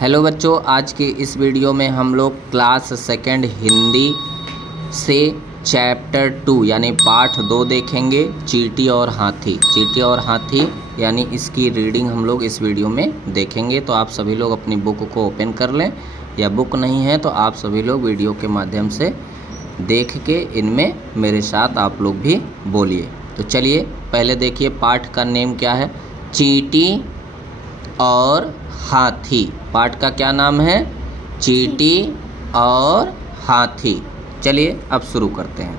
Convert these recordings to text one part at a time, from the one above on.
Hello बच्चों, आज के इस वीडियो में हम लोग क्लास सेकंड हिंदी से चैप्टर 2 यानी पाठ 2 देखेंगे, चींटी और हाथी। चींटी और हाथी यानी इसकी रीडिंग हम लोग इस वीडियो में देखेंगे। तो आप सभी लोग अपनी बुक को ओपन कर लें, या बुक नहीं है तो आप सभी लोग वीडियो के माध्यम से देख के इनमें मेरे साथ आप लोग भी बोलिए। तो चलिए पहले देखिए, पाठ का नेम क्या है? चींटी और हाथी। पाठ का क्या नाम है? चींटी और हाथी। चलिए अब शुरू करते हैं।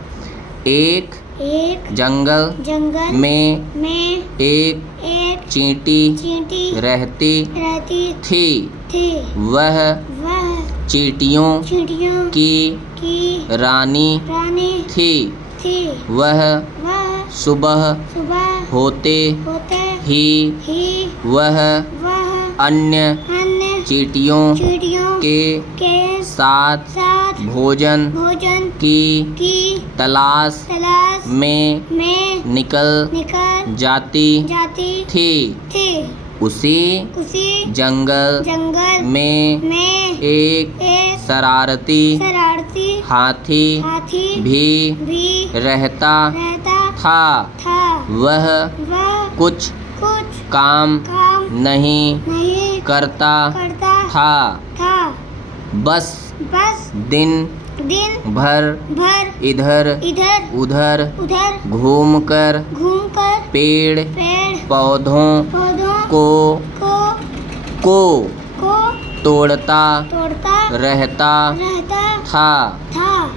एक जंगल में एक चींटी रहती थी। वह चींटियों की रानी थी। वह सुबह होते ही वह अन्य चींटियों के साथ भोजन की तलाश में निकल जाती थी। उसी जंगल में एक शरारती हाथी भी रहता था। वह कुछ काम नहीं करता था, बस दिन भर इधर उधर घूमकर पेड़ पौधों को तोड़ता रहता था।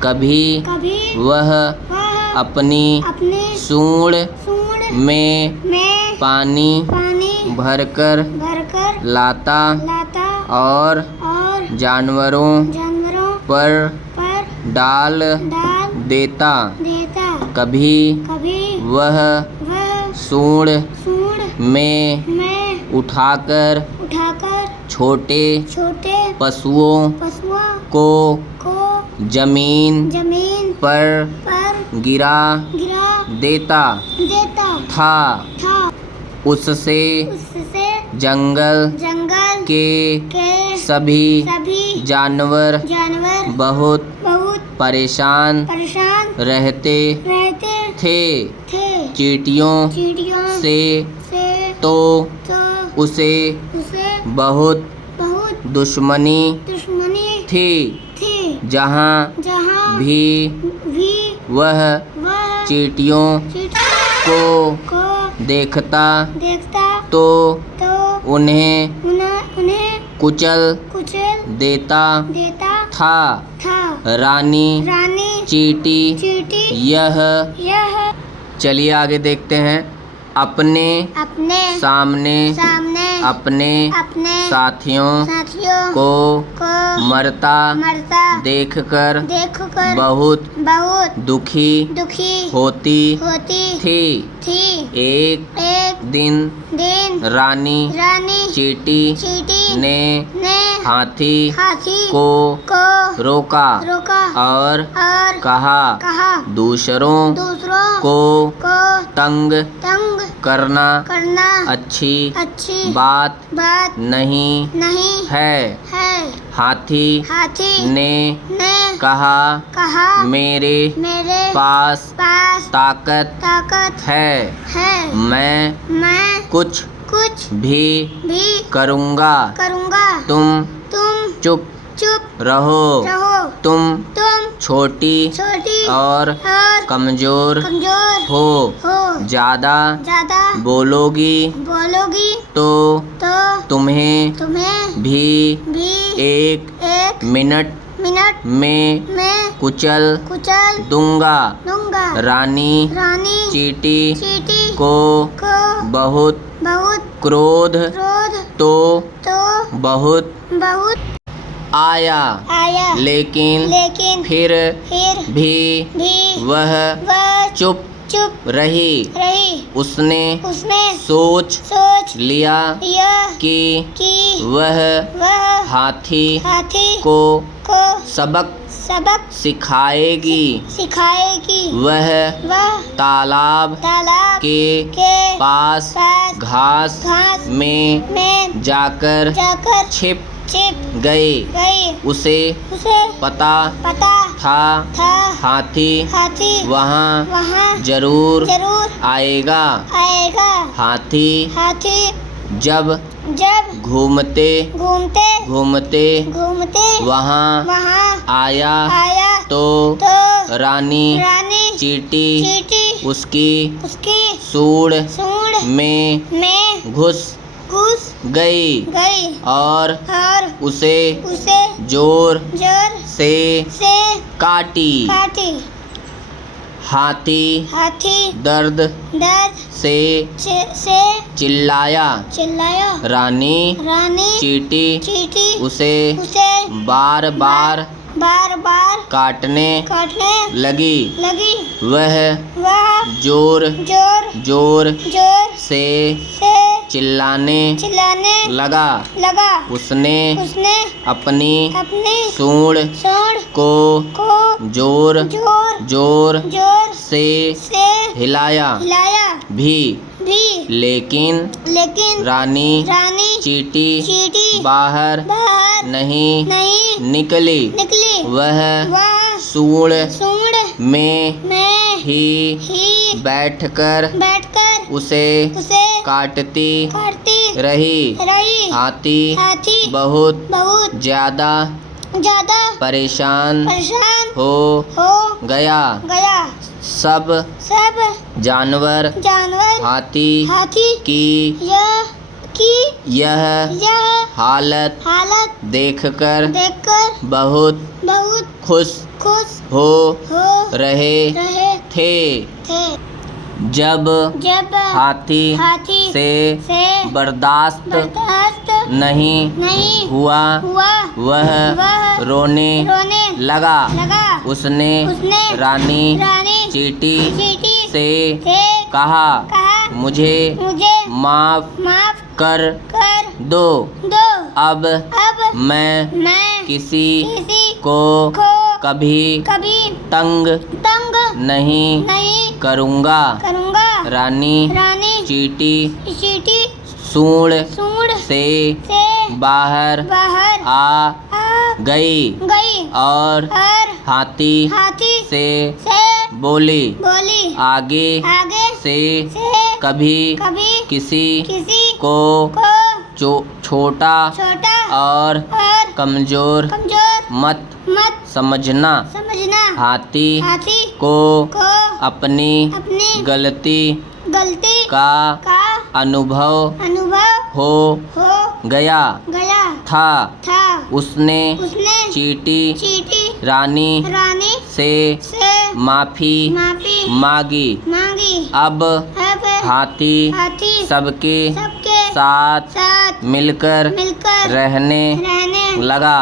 कभी वह अपनी सूंड में पानी भरकर लाता और जानवरों पर डाल देता। कभी वह सूंड में उठाकर छोटे पशुओं को जमीन पर गिरा देता था। उससे जंगल के सभी जानवर बहुत परेशान रहते थे। चींटियों से तो उसे बहुत दुश्मनी थी। जहाँ भी वह चींटियों को देखता तो उन्हें कुचल देता था। रानी चींटी यह। चलिए आगे देखते हैं। अपने सामने अपने साथियों को मरता देखकर बहुत दुखी होती थी। एक दिन रानी चींटी ने हाथी को रोका और कहा, दूसरों को तंग करना अच्छी बात नहीं है। हाथी ने कहा, मेरे पास ताकत है। मैं कुछ भी करूँगा। तुम चुप रहो। तुम छोटी और कमजोर हो। ज़्यादा बोलोगी तो तुम्हें भी एक मिनट में कुचल दूंगा। रानी चींटी को बहुत क्रोध तो बहुत आया, लेकिन फिर भी वह चुप रही। उसने सोच लिया कि वह हाथी को सबक सिखाएगी। वह तालाब के पास घास में जाकर छिप गए, उसे पता था हाथी वहाँ जरूर आएगा। हाथी जब घूमते वहाँ आया तो रानी चींटी उसकी सूंड में घुस गई और उसे जोर से काटी। हाथी दर्द से चिल्लाया। रानी चींटी उसे बार बार काटने लगी। वह जोर से चिल्लाने लगा। उसने अपनी सूंड को जोर से हिलाया भी, लेकिन रानी चींटी बाहर नहीं निकली। वह सूंड में ही बैठकर उसे काटती रही। हाथी बहुत ज्यादा परेशान हो गया। सब जानवर हाथी की यह हालत देखकर बहुत खुश हो रहे थे। जब हाथी से बर्दाश्त नहीं हुआ, वह रोने लगा। उसने रानी चींटी से कहा, मुझे माफ कर दो। अब मैं किसी को कभी तंग नहीं करूँगा। रानी चींटी सूंड से बाहर आ गई और हाथी से बोली, आगे से कभी किसी को छोटा और कमजोर मत समझना। हाथी को अपनी गलती का अनुभव हो गया था। उसने चींटी रानी से माफी मांगी। अब हाथी सबके साथ मिलकर रहने लगा।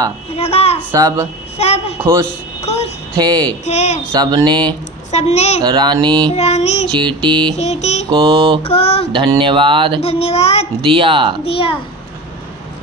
सब खुश थे। सबने रानी चींटी को धन्यवाद दिया।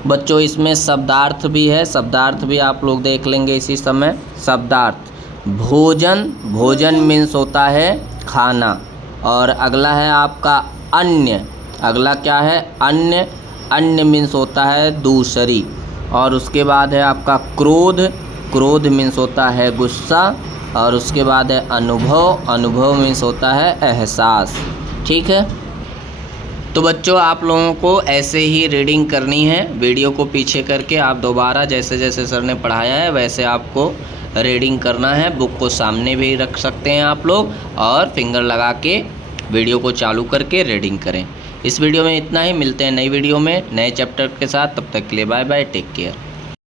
बच्चों इसमें शब्दार्थ भी है, शब्दार्थ भी आप लोग देख लेंगे इसी समय। शब्दार्थ भोजन मीन्स होता है खाना, और अगला है आपका अन्य। अगला क्या है? अन्य मीन्स होता है दूसरी। और उसके बाद है आपका क्रोध मीन्स होता है गुस्सा। और उसके बाद है अनुभव मीन्स होता है एहसास। ठीक है, तो बच्चों आप लोगों को ऐसे ही रीडिंग करनी है। वीडियो को पीछे करके आप दोबारा जैसे जैसे सर ने पढ़ाया है वैसे आपको रीडिंग करना है। बुक को सामने भी रख सकते हैं आप लोग, और फिंगर लगा के वीडियो को चालू करके रीडिंग करें। इस वीडियो में इतना ही। मिलते हैं नई वीडियो में नए चैप्टर के साथ। तब तक के लिए बाय बाय, टेक केयर।